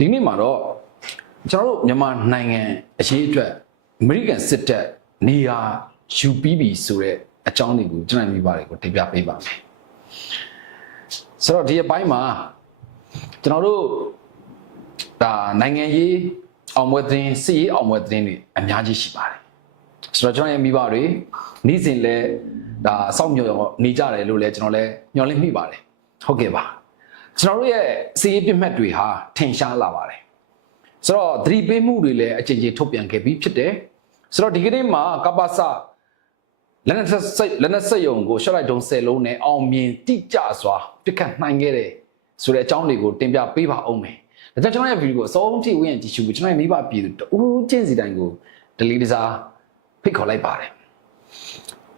ဒီနေ့မှာတော့ကျွန်တော်တို့မြန်မာနိုင်ငံအရေးအတွက် American စစ်တပ်နေရာယူပြီးပြီဆိုတဲ့အကြောင်းတွေကိုကျွန်တော်မိပါတယ်ကိုတင်ပြပေးပါမယ်ဆိုတော့ဒီအပိုင်းမှာကျွန်တော်တို့ဒါနိုင်ငံရေးအောင်ပွဲသတင်းစစ်ရေးအောင်ပွဲသတင်းတွေအများကြီးရှိပါတယ်ဆိုတော့ကျွန်တော်ရဲ့မိဘတွေနေ့စဉ်လဲဒါစောင့်မျှော်နေကြတယ်လို့လဲကျွန်တော်လဲမျှော်လင့်မိပါတယ်ဟုတ်ကဲ့ပါကျွန်တော်တို့ရဲ့စစ်ရေးပြမှတ်တွေဟာထင်ရှားလာပါတယ်ဆိုတော့သတိပေးမှုတွေလည်းအကြိမ်ကြိမ်ထုတ်ပြန်ခဲ့ပြီးဖြစ်တယ်ဆိုတော့ဒီကနေ့မှာကပ္ပစလက်နက်စက်ရုံကိုရှော့လိုက်တုံး10လုံးနဲ့အောင်မြင်တိကျစွာပြစ်ခတ်နိုင်ခဲ့တယ်ဆိုတဲ့အကြောင်းတွေကိုတင်ပြပေးပါအောင်မယ်ဒါကြောင့်ကျွန်တော်ရဲ့ဗီဒီယိုကိုအဆုံးထိဝင်ကြည့်ရှုပြီးကျွန်တော်ရဲ့မိဘပြည်သူတူချင်းစီတိုင်းကိုဒလီတစားဖိတ်ခေါ်လိုက်ပါတယ်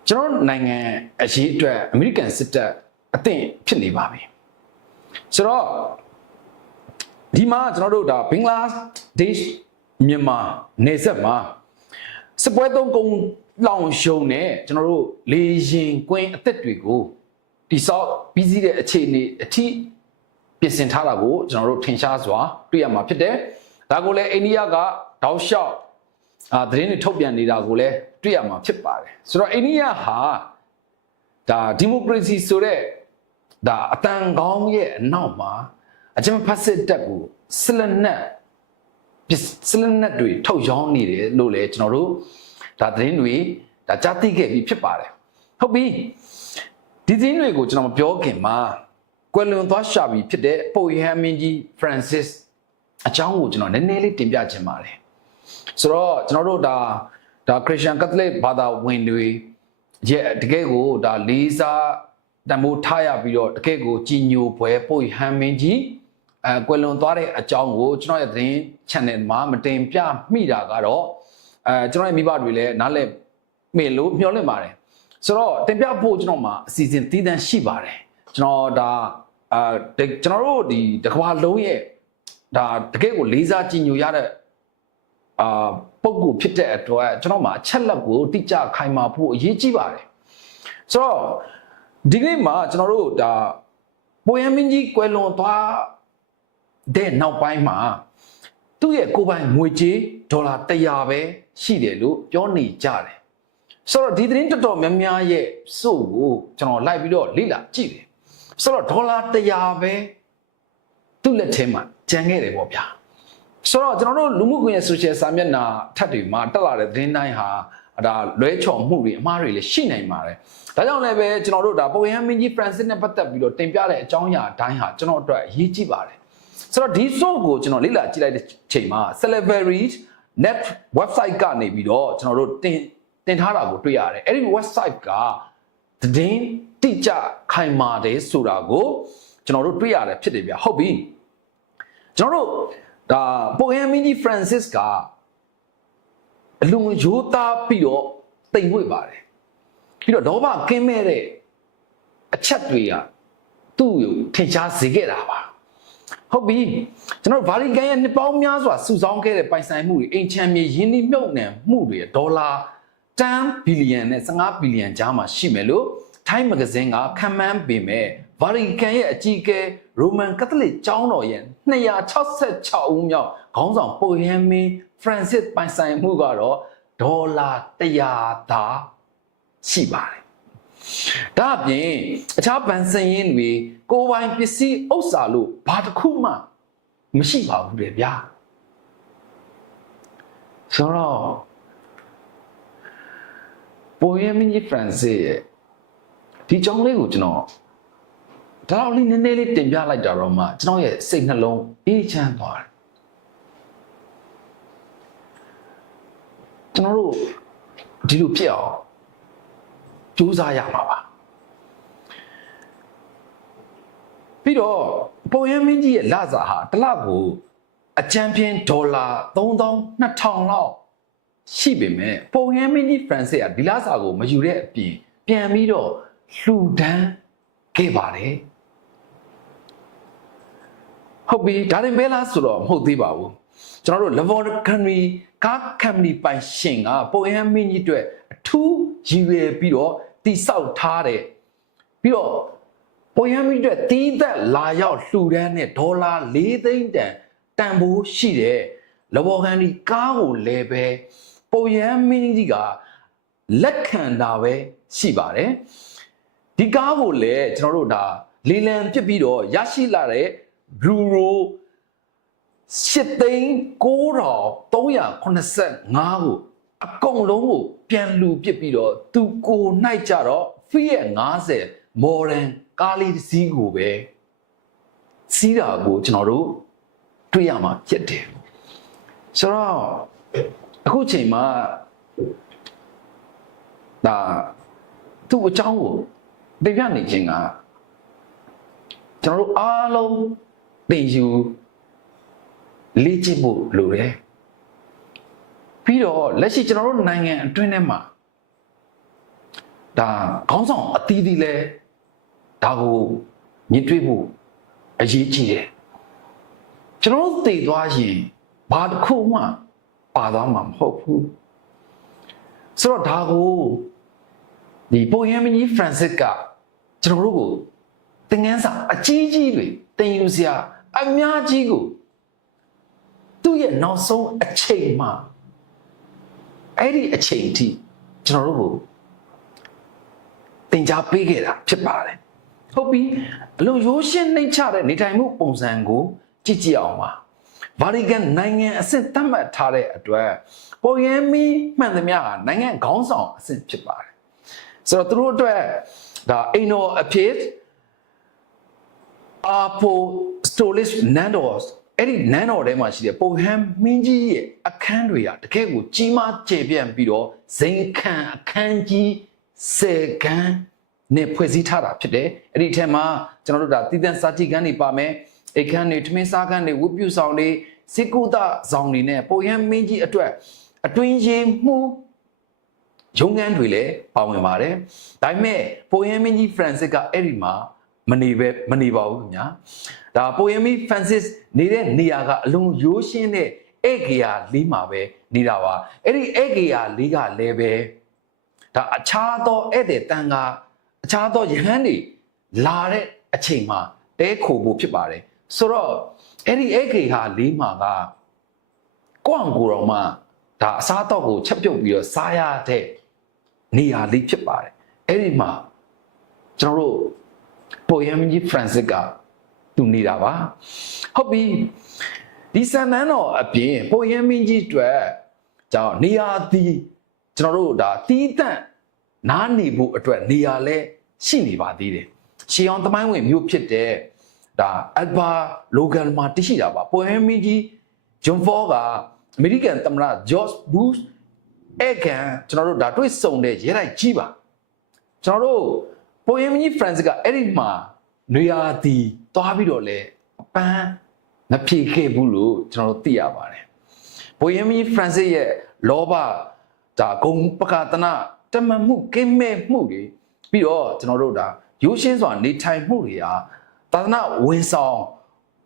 ကျွန်တော်နိုင်ငံအရေးအတွက်အမေရိကန်စစ်တပ်အသင့်ဖြစ်နေပါပြီဆိုတော့ဒီမှာကျွန်တော်တို့ဒါဘင်္ဂလားဒေ့ရှ်မြန်မာနယ်စပ်မှာစစ်ပွဲသုံးကုန်းလောင်ရှုံနဲ့ကျွန်တော်တို့လေရင်ကွင်းအသက်တွေကိုတိဆောက်ပြီးစီးတဲ့အခြေအနေအထိပြင်ဆင်ထားတာကိုကျွန်တော်တို့ထင်ရှားစွာတွေ့ရမှာဖြစ်တယ်ဒါကိုလည်းအိန္ဒိယကတောက်လျှောက်သတင်းတွေထုတ်ပြန်နေတာကိုလည်းတွေ့ရမှာဖြစ်ပါတယ်ဆိုတော့အိန္ဒိယဟာဒါဒီမိုကရေစီဆိုတဲ့ဒါအတန်ကောင်းရဲ့အနောက်မှာအကြမ်းဖက်စစ်တပ်ကိုစလနက်တွေထုတ်ရောင်းနေတယ်လို့လည်းကျွန်တော်တို့ဒါသတင်းတွေဒါကြားသိခဲ့ပြီးဖြစ်ပါတယ်ဟုတ်ပြီဒီသတင်းတွေကိုကျွန်တော်မပြောခင်မှာကွယ်လွန်သွားရှာပြီးဖြစ်တဲ့ပုပ်ရဟန်းမင်းကြီး Francis အကြောင်းကိုကျွန်တော်နည်းနည်းလေးတင်ပြချင်ပါတယ်ဆိုတော့ကျွန်တော်တို့ဒါခရစ်ယာန်ကက်သလစ်ဘာသာဝင်တွေရဲ့တကယ်ကိုဒါလေးစားတန်ဖိုးထားရပြီးတော့တကယ်ကိုကြီးညိုပွဲပုပ်ရဟန်းမင်းကြီးကွယ်လွန်သွားတဲ့အကြောင်းကိုကျွန်တော်ရဲ့သတင်း channel မှာမတင်ပြမိတာကတော့ကျွန်တော်ရဲ့မိဘတွေလည်းနားလည်မေလို့မျှော်လင့်ပါတယ်ဆိုတော့တင်ပြဖို့ကျွန်တော်မှာအစီအစဉ်တည်တံ့ရှိပါတယ်ကျွန်တော်ဒါကျွန်တော်တို့ဒီတကွာလုံးရဲ့ဒါတကယ်ကိုလေးစားကြည်ညိုရတဲ့ပုံကူဖြစ်တဲ့အတွက်ကျွန်တော်မှာအချက်လက်ကိုတိကျခိုင်မာဖို့အရေးကြီးပါတယ်ဆိုတော့ဒီနေ့မှာကျွန်တော်တို့ဒါပုပ်ရဟန်းမင်းကြီးကွယ်လွန်သွားတဲ့နောက်ပိုင်းမှာသူ့ရဲ့ကိုယ်ပိုင်ငွေကြေးဒေါ်လာ100ပဲရှိတယ်လို့ပြောနေကြတယ်ဆိုတော့ဒီသတင်းတော်တော်များများရဲ့စုကိုကျွန်တော်လိုက်ပြီးတော့လေ့လာကြည့်တယ်ဆိုတော့ဒေါ်လာ100ပဲသူ့လက်ထဲမှာကျန်ခဲ့တယ်ပေါ့ဗျာဆိုတော့ကျွန်တော်တို့လူမှုကွန်ရက် social စာမျက်နှာထပ်တွေမှာတက်လာတဲ့သတင်းတိုင်းဟာဒါလွဲချော်မှုတွေအမှားတွေလည်းရှိနိုင်ပါတယ်ဒါကြောင့်လည်းပဲကျွန်တော်တို့ဒါပုပ်ရဟန်းမင်းကြီး Francis နဲ့ပတ်သက်ပြီးတော့တင်ပြတဲ့အကြောင်းအရာအတိုင်းဟာကျွန်တော်အတွက်အရေးကြီးပါတယ်ဆိုတော့ဒီ source ကိုကျွန်တော်လေ့လာကြည့်လိုက်တဲ့ချိန်မှာ Celebrity Net website ကနေပြီးတော့ကျွန်တော်တို့တင်ထားတာကိုတွေ့ရတယ်အဲ့ဒီ website ကသတင်းတိကျခိုင်မာတယ်ဆိုတာကိုကျွန်တော်တို့တွေ့ရတယ်ဖြစ်တယ်ဗျဟုတ်ပြီကျွန်တော်တို့ဒါပုပ်ရဟန်းမင်းကြီး Francis ကအလွန်ရိုးသားပြီးတော့တိမ်မွေ့ပါတယ်ပြီးတော့လောဘကင်းမဲ့တဲ့အချက်တွေကသူ့ကိုထင်ရှားစေခဲ့တာပါဟုတ်ပြီကျွန်တော်ဗာလီကန်ရဲ့နှစ်ပေါင်းများစွာစုဆောင်းခဲ့တဲ့ပိုင်ဆိုင်မှုတွေအိမ်ချမ်းမြေရင်းနှီးမြှုပ်နှံမှုတွေဒေါ်လာ10ဘီလီယံနဲ့15ဘီလီယံကြားမှာရှိမယ်လို့ထိုင်းမဂဇင်းကခန့်မှန်းပေမဲ့ဗာလီကန်ရဲ့အကြီးအကဲရိုမန်ကက်သလစ်ကျောင်းတော်ရဲ့266ဦးမြောက်ခေါင်းဆောင်ပုပ်ရဟန်းမင်း Francis ပိုင်ဆိုင်မှုကတော့ဒေါ်လာ100သာရှိပါတယ်ဒါအပြင်အခြားဗန်စင်ရင်တွေကိုပိုင်ပစ္စည်းဥစ္စာလို့ဘာတစ်ခုမှမရှိပါဘူးလေဗျာဆိုတော့ပုပ်ရဟန်းမင်းကြီး Francis ရဲ့ဒီကြောင်းလေးကိုကျွန်တော်ဒါတော့လေးနည်းနည်းလေးတင်ပြလိုက်တာတော့မှကျွန်တော်ရဲ့စိတ်နှလုံးအေးချမ်းသွားတယ်ကျွန်တော်တို့ဒီလိုဖြစ်အောင်ကြိုးစားရမှာပါပြီးတော့ပုပ်ရဟန်းမင်းကြီးရဲ့လစာဟာတစ်လကိုအကြမ်းဖျင်းဒေါ်လာ32,000လောက်ရှိပေမဲ့ပုပ်ရဟန်းမင်းကြီး Francis ကဒီလစာကိုမယူတဲ့အပြင်ပြန်ပြီးတော့လှူဒန်းခဲ့ပါတယ်ဟုတ်ပြီဒါရင်ပဲလားဆိုတော့မဟုတ်သေးပါဘူးကျွန်တော်တို့ Lamborghini car company ပိုင်ရှင်ကပုပ်ရဟန်းမင်းကြီးအတွက်အထူးရည်ရွယ်ပြီးတော့တိဆောက်ထားတယ်ပြီးတော့ပုပ်ရဟန်းမင်းကြီးအတွက်တီးသက်လာရောက်လှူဒန်းတဲ့ဒေါ်လာ4 သိန်းတန် တန်ဖိုးရှိတဲ့လဘော်ကန်ဒီကားကိုလည်းပဲပုံရန်မင်းကြီးကလက်ခံတာပဲရှိပါတယ်ဒီကားကိုလည်းကျွန်တော်တို့ဒါလေလံပြစ်ပြီးတော့ရရှိလာတဲ့ယူရို8,9385ကိုအကုန်လုံးကိုပြန်လူပစ်ပြီးတော့သူကို၌ကြတော့ Fiat 50 modern ကားလေးတစ်စီးကိုပဲစီးတာကိုကျွန်တော်တို့တွေ့ရမှာဖြစ်တယ်ဆိုတော့အခုချိန်မှာဒါသူ့အကြောင်းကိုပြပြနေခြင်းကကျွန်တော်တို့အားလုံးသိယူလေ့ကျင့်ဖို့လိုတယ်ပြီးတော့လက်ရှိကျွန်တော်တို့နိုင်ငံအတွင်းထဲမှာဒါခေါင်းဆောင်အသီးသီးလဲဒါကိုမြင်တွေ့ဖို့အရေးကြီးတယ်ကျွန်တော်တို့သိသွားရင်ဘာတစ်ခုမှပါသွားမှာမဟုတ်ဘူးဆိုတော့ဒါကိုဒီပိုယမ်မကြီးဖရန်စစ်ကကျွန်တော်တို့ကိုသင်ခန်းစာအကြီးကြီးတွေသင်ယူစရာအများကြီးကိုသူ့ရဲ့နောက်ဆုံးအချိန်မှာအဲ့ဒီအချိန်ထိကျွန်တော်တို့ကိုသင်ကြားပေးခဲ့တာဖြစ်ပါတယ်ဟုတ်ပြီအလုံးရိုးရှင်းနှိမ့်ချတဲ့နေထိုင်မှုပုံစံကိုကြည့်ကြည့်အောင်ပါဗာတီကန်နိုင်ငံအဆင့်သတ်မှတ်ထားတဲ့အတွက်ပိုယမ်မီမှန်သမျှဟာနိုင်ငံခေါင်းဆောင်အဆင့်ဖြစ်ပါတယ်ဆိုတော့သူတို့အတွက်ဒါအိမ်တော်အဖြစ်အာပိုစတိုလစ်နန်ဒေါစ်အဲ့ဒီနန်းတော်ထဲမှာရှိတဲ့ပိုဟမ်မင်းကြီးရဲ့အခန်းတွေကတကယ်ကိုကြီးမားကျယ်ပြန့်ပြီးတော့ဇိမ်ခံအခန်းကြီး10ခန်းနဲ့ဖွဲ့စည်းထားတာဖြစ်တယ်အဲ့ဒီထဲမှာကျွန်တော်တို့ဒါတည်တံ့စာကြည့်ခန်းတွေပါမယ်အိတ်ခန်းတွေထမင်းစားခန်းတွေဝတ်ပြုဆောင်တွေစစ်ကူတာဆောင်တွေနဲ့ပိုဟမ်မင်းကြီးအတွက်အတွင်းရင်မှုရုံးခန်းတွေလည်းပါဝင်ပါတယ်ဒါပေမဲ့ပိုဟမ်မင်းကြီးဖရန်စစ်ကအဲ့ဒီမှာမနေပါဘူးခင်ဗျာဒါပိုယမ်မီဖရန်စစ်နေတဲ့နေရာကအလုံးရိုးရှင်းတဲ့ဧကရာလေးမှာပဲနေတာပါအဲ့ဒီဧကရာလေးကလည်းပဲဒါအခြားသောဧည့်သည်တန်ခါအခြားသောယဟန်တွေလာတဲ့အချိန်မှာတဲခိုဖို့ဖြစ်ပါတယ်ဆိုတော့အဲ့ဒီဧကရာလေးမှာကကိုယ့်အကူတော်မှာဒါအစားတော့ကိုချက်ပြုတ်ပြီးတော့စားရတဲ့နေရာလေးဖြစ်ပါတယ်အဲ့ဒီမှာကျွန်တော်တို့ပိုယမ်မကြီးဖရန်စစ်ကသူနေတာပါဟုတ်ပြီဒီဆန်နန်းတော်အပြင်ပိုယမ်မကြီးအတွက်ကြောင့်နေရာဒီကျွန်တော်တို့ဒါတီးတန့်နားနေဖို့အတွက်နေရာလဲရှိနေပါသေးတယ်ရှီအောင်သမိုင်းဝင်မြို့ဖြစ်တဲ့ဒါအက်ဘာလိုဂန်မှာတရှိတာပါပိုယမ်မကြီးဂျွန်ဖောကအမေရိကန်သမ္မတဂျော့ချ်ဘူရှ်အဲ့ကန်ကျွန်တော်တို့ဒါတွေ့ဆုံတဲ့ရဲတိုက်ကြီးပါကျွန်တော်တို့ပိုယမ်မကြီးဖရန်စစ်ကအဲ့ဒီမှာနေရာတီသွားပြီးတော့လဲအပန်းမဖြေခဲ့ဘူးလို့ကျွန်တော်တို့သိရပါတယ်ပိုယမ်မကြီးဖရန်စစ်ရဲ့လောဘဒါဂုံပကတနာတမန်မှုကင်းမဲ့မှုတွေပြီးတော့ကျွန်တော်တို့ဒါရိုးရှင်းစွာနေထိုင်မှုတွေဟာသာသနာဝန်ဆောင်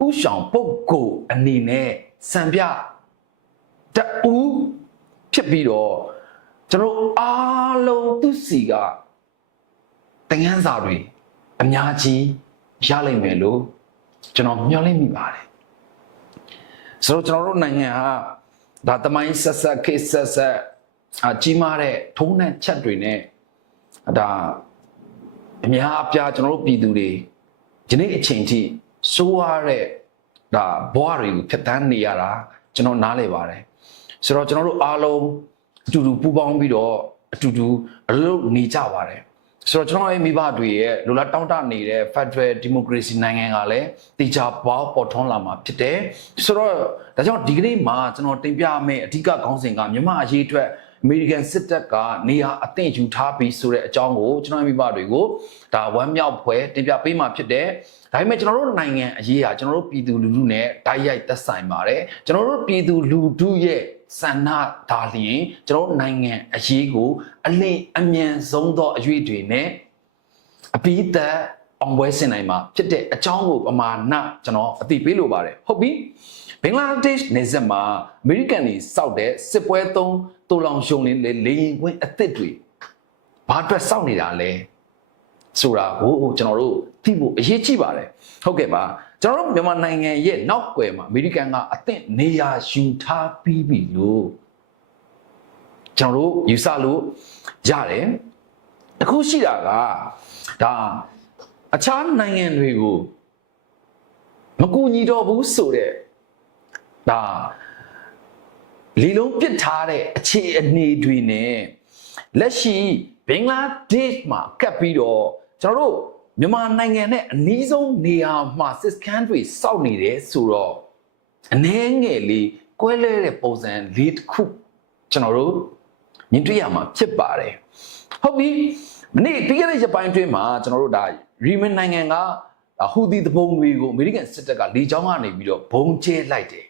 ဥဆောင်ပုဂ္ဂိုလ်အနေနဲ့စံပြတူဖြစ်ပြီးတော့ကျွန်တော်အားလုံးသူစီကသင်ခန်းစာတွေအများကြီးရလိမ့်မယ်လို့ကျွန်တော်မျှော်လင့်မိပါတယ်ဆိုတော့ကျွန်တော်တို့နိုင်ငံဟာဒါတမိုင်းဆက်ဆက်ခေတ်ဆက်ဆက်ကြီးမားတဲ့ထုံးနှံချက်တွေနဲ့ဒါအများအပြားကျွန်တော်တို့ပြည်သူတွေဒီနေ့အချိန်ထိစိုးရတဲ့ဒါဘဝတွေကိုဖြတ်သန်းနေရတာကျွန်တော်နားလည်ပါတယ်ဆိုတော့ကျွန်တော်တို့အားလုံးအတူတူပူးပေါင်းပြီးတော့အတူတူအလုပ်နေကြပါတယ်ဆိုတော့ကျွန်တော်ရဲ့မိဘတွေရဲ့လိုလားတောင်းတနေတဲ့ Federal Democracy နိုင်ငံကလည်းတေချာပေါင်းပေါ်ထွန်းလာမှာဖြစ်တယ်ဆိုတော့ဒါကြောင့်ဒီကနေ့မှာကျွန်တော်တင်ပြမယ့်အဓိကခေါင်းစဉ်ကမြန်မာအရေးအတွက်အမေရိကန်စစ်တပ်ကနေရာအသင့်ယူထားပြီးဆိုတဲ့အကြောင်းကိုကျွန်တော်မိဘတွေကိုဒါဝမ်းမြောက်ဖွယ်တင်ပြပေးမှာဖြစ်တယ်ဒါပေမဲ့ကျွန်တော်တို့နိုင်ငံအရေးဟာကျွန်တော်တို့ပြည်သူလူထုနဲ့ဓာတ်ရိုက်သက်ဆိုင်ပါတယ်ကျွန်တော်တို့ပြည်သူလူထုရဲ့ဆန္ဒဒါလျင်ကျွန်တော်နိုင်ငံအရေးကိုအလင်းအမြန်ဆုံးသောအရွေတွေနဲ့အပိသက်အောင်ပွဲဆင်နိုင်မှာဖြစ်တဲ့အကြောင်းကိုပမာဏကျွန်တော်အသိပေးလိုပါတယ်ဟုတ်ပြီဘင်္ဂလားဒေ့ရှ်နယ်စပ်မှာအမေရိကန်တွေစောက်တဲ့စစ်ပွဲသုံးတူလောင်ရှုံလင်းလေရင်ကွင်းအသစ်တွေဘာအတွက်စောက်နေတာလဲဆိုတာကိုကျွန်တော်တို့သိဖို့အရေးကြီးပါတယ်ဟုတ်ကဲ့ပါ ကျွန်တော်တို့မြန်မာနိုင်ငံရဲ့နောက်ွယ်မှာအမေရိကန်ကအသင့်နေရာယူထားပြီးပြီလို့ကျွန်တော်တို့ယူဆလို့ရတယ်အခုရှိတာကဒါအခြားနိုင်ငံတွေကိုမကူညီတော့ဘူးဆိုတဲ့ဒါလီလုံးပစ်ထားတဲ့အခြေအနေတွေနဲ့လက်ရှိဘင်္ဂလားဒေ့ရှ်မှာကပ်ပြီးတော့ကျွန်တော်တို့မြန်မာနိုင်ငံနဲ့အနည်းဆုံးနေရာမှာစစ်ကန်တွေစောက်နေတယ်ဆိုတော့အနည်းငယ်လေးကွဲလွဲတဲ့ပုံစံလေးတစ်ခုကျွန်တော်တို့မြင်တွေ့ရမှာဖြစ်ပါတယ်ဟုတ်ပြီမနေ့ပြီးခဲ့တဲ့ရက်ပိုင်းတွင်းမှာကျွန်တော်တို့ဒါရီမန်နိုင်ငံကဟူသီတပုံတွေကိုအမေရိကန်စစ်တပ်ကလေကြောင်းကနေပြီးတော့ဘုံကျဲလိုက်တယ်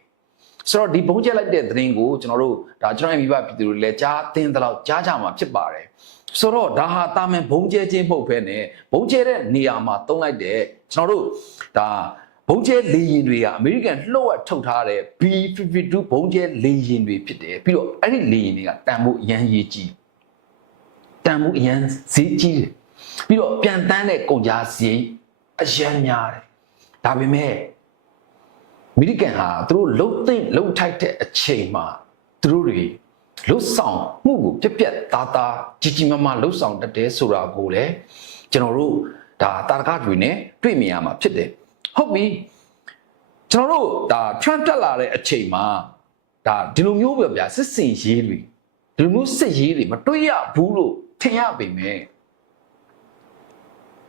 ဆိုတော့ဒီဘုံကျဲလိုက်တဲ့သတင်းကိုကျွန်တော်တို့ဒါကျွန်တော်ရဲ့မိဘပြည်သူတွေလည်းကြားသင်သလောက်ကြားကြမှာဖြစ်ပါတယ်ဆိုတော့ဒါဟာတာမန်ဘုံကျဲခြင်းမဟုတ်ဘဲနဲ့ဘုံကျဲတဲ့နေရာမှာတုံးလိုက်တဲ့ကျွန်တော်တို့ဒါဘုံကျဲလေယာဉ်တွေကအမေရိကန်လှုပ်ဝက်ထုတ်ထားတဲ့ B-52 ဘုံကျဲလေယာဉ်တွေဖြစ်တယ်ပြီးတော့အဲ့ဒီလေယာဉ်တွေကတန်ဖို့အရန်ရေးကြီးတန်ဖို့အရန်ဈေးကြီးတယ်ပြီးတော့ပြန်တန်းတဲ့ကုန်ကြစရိတ်အရန်များတယ်ဒါပေမဲ့အမေရိကန်ဟာသူတို့လှုပ်သိမ့်လှုပ်ထိုက်တဲ့အချိန်မှာသူတို့တွေလှုပ်ဆောင်မှုကိုပြက်ပြက်သားသားကြီးကြီးမားမားလှုပ်ဆောင်တတ်တယ်ဆိုတာကိုလည်းကျွန်တော်တို့ဒါတာရကတွေနဲ့တွေ့မြင်ရမှာဖြစ်တယ်ဟုတ်ပြီကျွန်တော်တို့ဒါ Trump တက်လာတဲ့အချိန်မှာဒါဒီလိုမျိုးပဲဗျာစစ်စင်ရေးတွေဒီလိုမျိုးစစ်ရေးတွေမတွေ့ရဘူးလို့ထင်ရပေမဲ့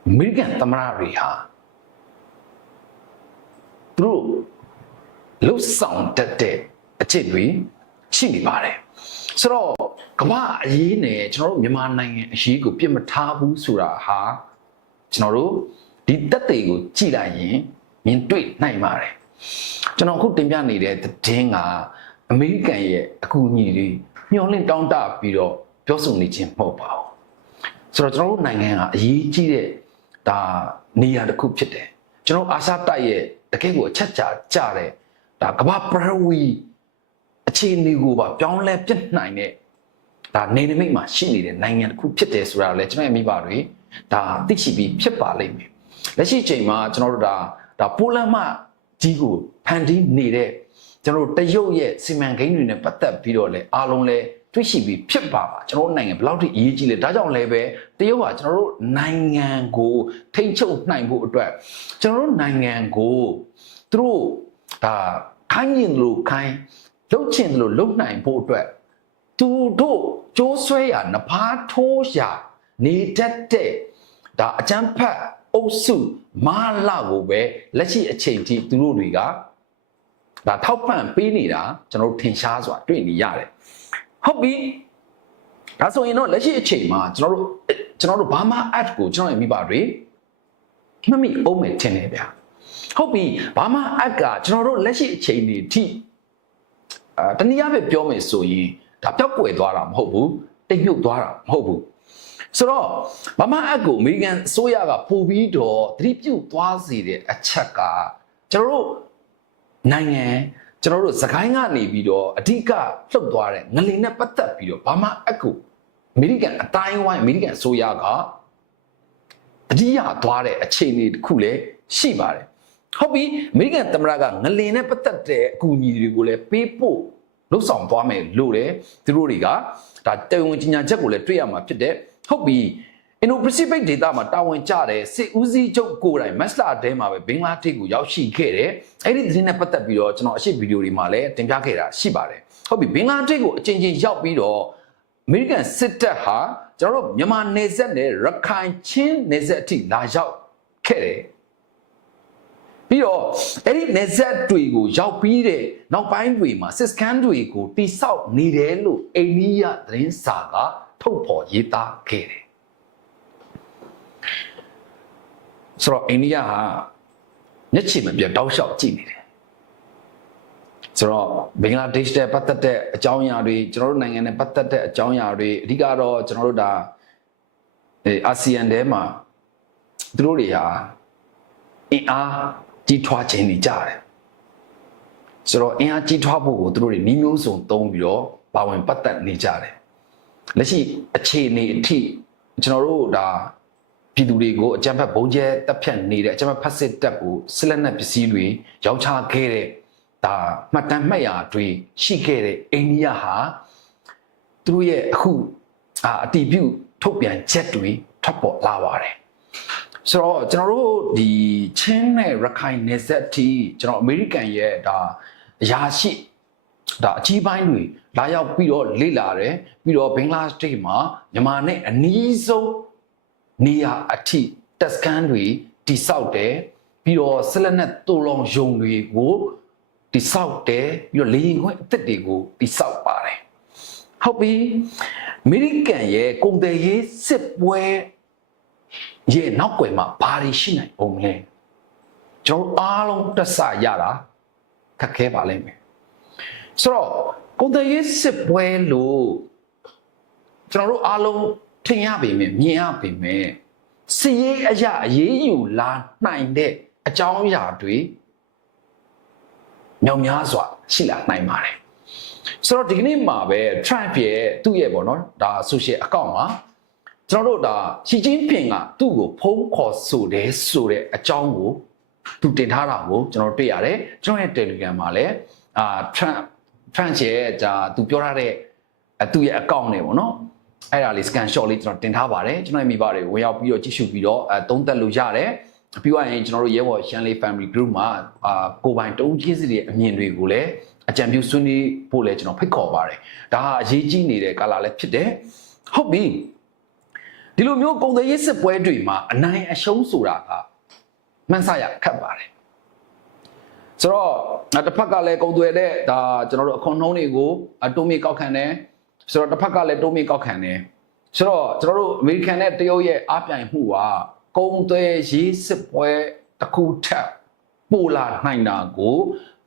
အမေရိကန်သမ္မတတွေဟာသူတို့လှုပ်ဆောင်တတ်တဲ့အချက်တွေရှိနေပါတယ်ဆိုတော့ကမ္ဘာအရေးနဲ့ကျွန်တော်တို့မြန်မာနိုင်ငံအရေးကိုပြစ်မထားဘူးဆိုတာဟာကျွန်တော်တို့ဒီတက်တွေကိုကြည့်လိုက်ရင်မြင်တွေ့နိုင်ပါတယ်ကျွန်တော်အခုတင်ပြနေတဲ့သတင်းကအမေရိကန်ရဲ့အကူအညီတွေညှော်လင့်တောင်းတပြီးတော့ပြောဆိုနေခြင်းမဟုတ်ပါဘူးဆိုတော့ကျွန်တော်တို့နိုင်ငံကအရေးကြီးတဲ့ဒါနေရာတစ်ခုဖြစ်တယ်ကျွန်တော်အာရှတိုက်ရဲ့တကယ့်ကိုအချက်ကြတဲ့ဒါကမ္ဘာပရဝီအခြေအနေကိုပါပြောင်းလဲပြစ်နိုင်တဲ့ဒါနေနမိတ်မှာရှိနေတဲ့နိုင်ငံတစ်ခုဖြစ်တယ်ဆိုတာလည်းကျွန်တော်ရဲ့မိဘတွေဒါသိရှိပြီးဖြစ်ပါလိမ့်မယ်လက်ရှိချိန်မှာကျွန်တော်တို့ဒါပိုလန်မှကြီးကိုဖန်တီးနေတဲ့ကျွန်တော်တို့တရုတ်ရဲ့စီမံကိန်းတွေနဲ့ပတ်သက်ပြီးတော့လည်းအားလုံးလည်းတွေ့ရှိပြီးဖြစ်ပါကျွန်တော်တို့နိုင်ငံဘယ်လောက်ထိအရေးကြီးလဲဒါကြောင့်လည်းပဲတရုတ်ဟာကျွန်တော်တို့နိုင်ငံကိုထိန်းချုပ်နိုင်ဖို့အတွက်ကျွန်တော်တို့နိုင်ငံကိုသူတို့ဒါခိုင်းရင်လို့ခိုင်းလှုပ်ချင်လို့လှုပ်နိုင်ဖို့အတွက်သူတို့ကြိုးဆွဲရနဖားထိုးရနေတတ်တဲ့ဒါအကျန်းဖတ်အုပ်စုမာလာကိုပဲလက်ရှိအချိန်ထိသူတို့တွေကဒါထောက်ပံ့ပေးနေတာကျွန်တော်တို့ထင်ရှားစွာတွေ့နေရတယ်ဟုတ်ပြီဒါဆိုရင်တော့လက်ရှိအချိန်မှာကျွန်တော်တို့ဘာမှ app ကိုကျွန်တော်ရဲ့မိဘတွေမမိအောင်မယ်ထင်တယ်ဗျာဟုတ်ပြီဘာမှ app ကကျွန်တော်တို့လက်ရှိအချိန်တွေထိတနည်းအားဖြင့်ပြောမယ်ဆိုရင်ဒါပျောက်ကွယ်သွားတာမဟုတ်ဘူးတိတ်မြုပ်သွားတာမဟုတ်ဘူးဆိုတော့ဘာမှ app ကိုအမေရိကန်အစိုးရကပို့ပြီးတော့သတိပြုသွားစေတဲ့အချက်ကကျွန်တော်တို့နိုင်ငံကျွန်တော်တို့စကိုင်းကနေပြီးတော့အဓိကလှုပ်သွားတဲ့ငလင်နဲ့ပတ်သက်ပြီးတော့ဘာမှအကူအမေရိကန်အတိုင်းဝိုင်းအမေရိကန်အစိုးရကတတိယသွားတဲ့အခြေအနေတစ်ခုလည်းရှိပါတယ်ဟုတ်ပြီအမေရိကန်သမ္မတကငလင်နဲ့ပတ်သက်တဲ့အကူအညီတွေကိုလည်းပေးဖို့လှုပ်ဆောင်သွားမယ်လို့လည်းသူတို့တွေကဒါတဝန်ကြီးညာချက်ကိုလည်းတွေ့ရမှာဖြစ်တဲ့ဟုတ်ပြီအင်ဒိုပစိဖိတ်ဒေသမှာတာဝန်ကျတဲ့စစ်ဦးစီးချုပ်ကိုယ်တိုင်မက်စလာတဲမှာပဲဘင်္ဂလားဒေ့ရှ်ကိုရောက်ရှိခဲ့တယ်အဲ့ဒီသတင်းနဲ့ပတ်သက်ပြီးတော့ကျွန်တော်အရှိဗီဒီယိုတွေမှာလည်းတင်ပြခဲ့တာရှိပါတယ်ဟုတ်ပြီဘင်္ဂလားဒေ့ရှ်ကိုအချင်းချင်းရောက်ပြီးတော့အမေရိကန်စစ်တပ်ဟာကျွန်တော်တို့မြန်မာနယ်စပ်နဲ့ရခိုင်ချင်းနယ်စပ်အထိလာရောက်ခဲ့တယ်ပြီးတော့အဲ့ဒီနယ်စပ်တွေကိုရောက်ပြီးတဲ့နောက်ပိုင်းတွေမှာစစ်ကန်တွေကိုတိဆောက်နေတယ်လို့အိန္ဒိယသတင်းစာကထုတ်ဖော်ရေးသားခဲ့တယ်ဆိုတော့အိန္ဒိယဟာမျက်ခြေမပြတ်တောက်လျှောက်ကြည့်နေတယ်ဆိုတော့ဘင်္ဂလားဒေ့ရှ်နဲ့ပတ်သက်တဲ့အကြောင်းအရာတွေကျွန်တော်တို့နိုင်ငံနဲ့ပတ်သက်တဲ့အကြောင်းအရာတွေအဓိကတော့ကျွန်တော်တို့ဒါအာဆီယံထဲမှာသူတို့တွေဟာအင်အားကြီးထွားခြင်းနေကြတယ်ဆိုတော့အင်အားကြီးထွားဖို့ကိုသူတို့တွေနှီးမျိုးစုံသုံးပြီးတော့ပါဝင်ပတ်သက်နေကြတယ်လက်ရှိအခြေအနေအထိကျွန်တော်တို့ဒါ ပြည်သူတွေကိုအကြမ်းဖက်ဘုံကျဲတပ်ဖြတ်နေတဲ့အကြမ်းဖက်ဖက်စစ်တပ်ကိုစစ်လက်နက်ပစ္စည်းတွေရောင်းချခဲ့တဲ့ဒါမှတ်တမ်းမှတ်ရာတွေရှိခဲ့တဲ့အိန္ဒိယဟာသူတို့ရဲ့အခုအတီးပြုထုတ်ပြန်ချက်တွေထွက်ပေါ်လာပါတယ်ဆိုတော့ကျွန်တော်တို့ဒီချင်းနဲ့ရခိုင်နယ်စပ်တီကျွန်တော်အမေရိကန်ရဲ့ဒါအရာရှိဒါအကြီးပိုင်းတွေလာရောက်ပြီးတော့လေ့လာတယ်ပြီးတော့ဘင်္ဂလားဒေ့ရှ်မှာမြန်မာနဲ့အနီးဆုံးနေရာအထိတက်စကန်တွေတိဆောက်တယ်ပြီးတော့ဆက်လက်နဲ့တူလောင်ယုံတွေကိုတိဆောက်တယ်ပြီးတော့လေရင်ခွင့်အသစ်တွေကိုတိဆောက်ပါတယ်ဟုတ်ပြီအမေရိကန်ရဲ့ကုန်တယ်ရေးစစ်ပွဲရဲ့နောက်ွယ်မှာဘာတွေရှိနိုင်အောင်လဲကျွန်တော်အားလုံးတက်ဆရတာခက်ခဲပါလိမ့်မယ်ဆိုတော့ကုန်တယ်ရေးစစ်ပွဲလို့ကျွန်တော်တို့အားလုံးထင်ရပေမဲ့မြင်ရပေမဲ့စီရေးအရာအေးယူလာနိုင်တဲ့အကြောင်းအရာတွေမြောက်များစွာရှိလာနိုင်ပါတယ်ဆိုတော့ဒီကနေ့မှာပဲ Trump ရဲ့သူ့ရဲ့ပေါ့နော်ဒါ social account မှာကျွန်တော်တို့ဒါရှီကျင်းဖင်ကသူ့ကိုဖုံးခေါ်ဆိုတဲ့အကြောင်းကိုသူတင်ထားတာကိုကျွန်တော်တွေ့ရတယ်ကျွန်တော်ရဲ့ Telegram မှာလည်းTrump ရဲ့ဒါသူပြောထားတဲ့သူ့ရဲ့ account နဲ့ပေါ့နော်အဲ့ဒါလေး scan shot လေးကျွန်တော်တင်ထားပါတယ်ကျွန်တော်ရဲ့မိဘတွေဝင်ရောက်ပြီးတော့ကြည့်ရှုပြီးတော့သုံးသပ်လို့ရတယ်ပြီးသွားရင်ကျွန်တော်တို့ရဲဘော်ရှမ်းလေး family group မှာကိုပိုင်တုံးချင်းစီရဲ့အမြင်တွေကိုလည်းအကြံပြုဆွေးနွေးဖို့လည်းကျွန်တော်ဖိတ်ခေါ်ပါတယ်ဒါဟာအရေးကြီးနေတဲ့ကာလလည်းဖြစ်တယ်ဟုတ်ပြီဒီလိုမျိုးကုန်သွယ်ရေးစစ်ပွဲတွေမှာအနိုင်အရှုံးဆိုတာကမှန်းဆရခက်ပါတယ်ဆိုတော့တစ်ဖက်ကလည်းကုန်သွယ်တဲ့ဒါကျွန်တော်တို့အခွန်နှုန်းတွေကိုတိုးမြင့်ကောက်ခံတယ်ဆိုတော့တစ်ဖက်ကလည်းတိုးမြင့်ကောက်ခံတယ်ဆိုတော့ကျွန်တော်တို့အမေရိကန်နဲ့တရုတ်ရဲ့အားပြိုင်မှုကကုန်သွယ်ရေးစစ်ပွဲတစ်ခုထပ်ပိုလာနိုင်တာကို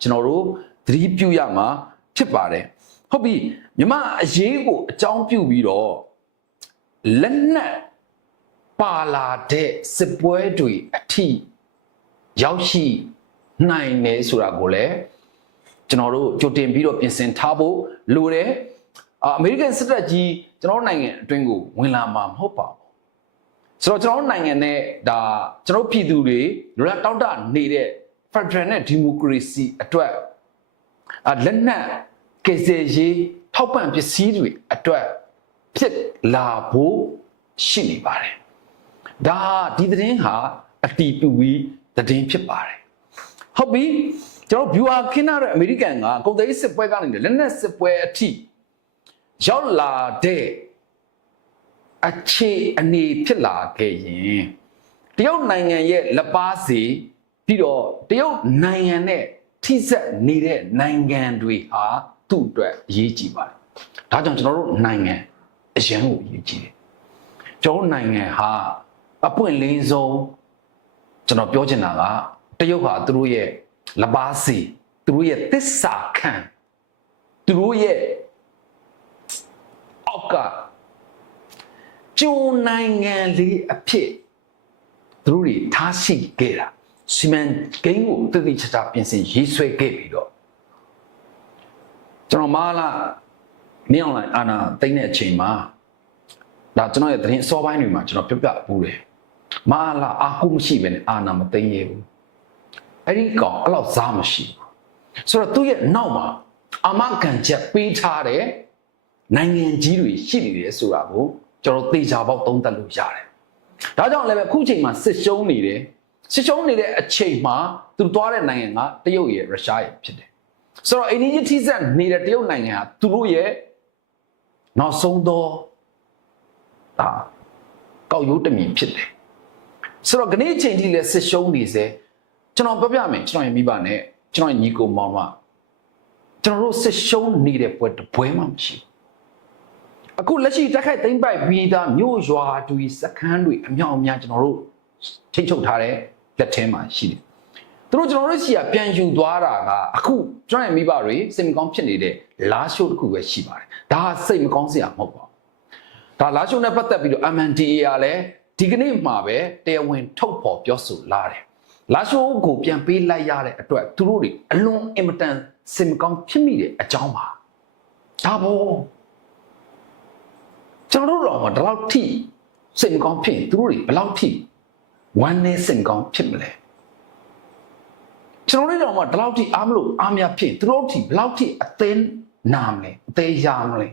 ကျွန်တော်တို့သတိပြုရမှာဖြစ်ပါတယ်ဟုတ်ပြီမြမအရေးကိုအကြောင်းပြုပြီးတော့လက်နက်ပါလာတဲ့စစ်ပွဲတွေအထိရောက်ရှိနိုင်နေဆိုတာကိုလည်းကျွန်တော်တို့ကြိုတင်ပြီးတော့ပြင်ဆင်ထားဖို့လိုတယ်အမေရိကန်စစ်တပ်ကြီးကျွန်တော်နိုင်ငံအတွင်းကိုဝင်လာမှာမဟုတ်ပါဘူးဆိုတော့ကျွန်တော်နိုင်ငံနဲ့ဒါကျွန်တော်ပြည်သူတွေလူလာတောက်တနေတဲ့ Federal နဲ့ Democracy အတွက်လက်နက်ကယ်ဆယ်ရေးထောက်ပံ့ပစ္စည်းတွေအတွက်ဖြစ်လာဖို့ရှိနေပါတယ်ဒါဒီသတင်းဟာအတီးပူပြီးသတင်းဖြစ်ပါတယ်ဟုတ်ပြီကျွန်တော် viewer ခင်းရတဲ့အမေရိကန်ကကုန်သွယ်ရေးစစ်ပွဲကနေလက်နက်စစ်ပွဲအထိရောက်လာတဲ့အခြေအနေဖြစ်လာခဲ့ရင်တရုတ်နိုင်ငံရဲ့လက်ပါစီပြီးတော့တရုတ်နိုင်ငံနဲ့ထိစပ်နေတဲ့နိုင်ငံတွေဟာသူ့အတွက်အရေးကြီးပါတယ်ဒါကြောင့်ကျွန်တော်တို့နိုင်ငံအရင်ကိုအရေးကြီးတယ်ကျွန်တော်နိုင်ငံဟာအပွင့်လင်းဆုံးကျွန်တော်ပြောချင်တာကတရုတ်ဟာသူတို့ရဲ့လက်ပါစီသူတို့ရဲ့သစ္စာခံသူတို့ရဲ့အောက်ကကျိုးနိုင်ငံလေးအဖြစ်သူတို့တွေထားရှိခဲ့တာစီမံကိန်းကိုတည်တည်ချာချာပြင်ဆင်ရေးဆွဲခဲ့ပြီးတော့ကျွန်တော်မာလာမင်းအောင်လိုင်းအာနာသိမ့်တဲ့အချိန်မှာဒါကျွန်တော်ရဲ့သတင်းအစောပိုင်းတွေမှာကျွန်တော်ပြပြပူးတယ်မာလာအာကုမရှိပဲနဲ့အာနာမသိမ့်ရဘူးအဲ့ဒီကောင်အဲ့လောက်စားမရှိဘူးဆိုတော့သူ့ရဲ့နောက်မှာအာမခံချက်ပေးထားတဲ့နိုင်ငံကြီးတွေရှိနေတယ်ဆိုတာကိုကျွန်တော်သေချာပေါက်သုံးသပ်လို့ရတယ်ဒါကြောင့်လည်းပဲအခုချိန်မှာစစ်ရှုံးနေတယ်စစ်ရှုံးနေတဲ့အချိန်မှာသူသွားတဲ့နိုင်ငံကတရုတ်ရဲ့ရုရှားရဲ့ဖြစ်တယ်ဆိုတော့အိန္ဒိယထိစပ်နေတဲ့တရုတ်နိုင်ငံဟာသူတို့ရဲ့နောက်ဆုံးသောကောက်ရိုးတမင်ဖြစ်တယ်ဆိုတော့ခဏချိန်ထိလည်းစစ်ရှုံးနေစေကျွန်တော်ပြောပြမယ်ကျွန်တော်ရဲ့မိဘနဲ့ကျွန်တော်ရဲ့ညီကိုမောင်မကျွန်တော်တို့စစ်ရှုံးနေတဲ့ပွဲတစ်ပွဲမှမရှိအခုလက်ရှိတက်ခိုက်သိမ့်ပိုက်ပြီးသားမြို့ရွာတွေစခန်းတွေအမြောက်အများကျွန်တော်တို့ထိတ်ချုပ်ထားတဲ့လက်ထဲမှာရှိတယ်သူတို့ကျွန်တော်တို့ရှိရပြန်ယူသွားတာကအခုကျွန်တော်ရဲ့မိဘတွေစိတ်မကောင်းဖြစ်နေတဲ့လာရှိုးတစ်ခုပဲရှိပါတယ်ဒါစိတ်မကောင်းစရာမဟုတ်ပါဘူးဒါလာရှိုးနဲ့ပတ်သက်ပြီးတော့ MNDAA ကလည်းဒီကနေ့မှာပဲတရားဝင်ထုတ်ဖော်ပြောဆိုလာတယ်လာရှိုးကိုပြန်ပေးလိုက်ရတဲ့အတွက်သူတို့တွေအလွန်အင်မတန်စိတ်မကောင်းဖြစ်မိတဲ့အကြောင်းပါဒါပေါ့ကျွန်တော်တို့တော့ဒီလောက်ထိ စိတ်မကောင်းဖြစ်သူတို့တွေဘယ်လောက်ထိဝမ်းနည်းစိတ်မကောင်းဖြစ်မလဲကျွန်တော်တို့တော့မှဒီလောက်ထိအားမလို့အားမရဖြစ်သူတို့ထိဘယ်လောက်ထိအသင်းနာမလဲအသေးရမလဲ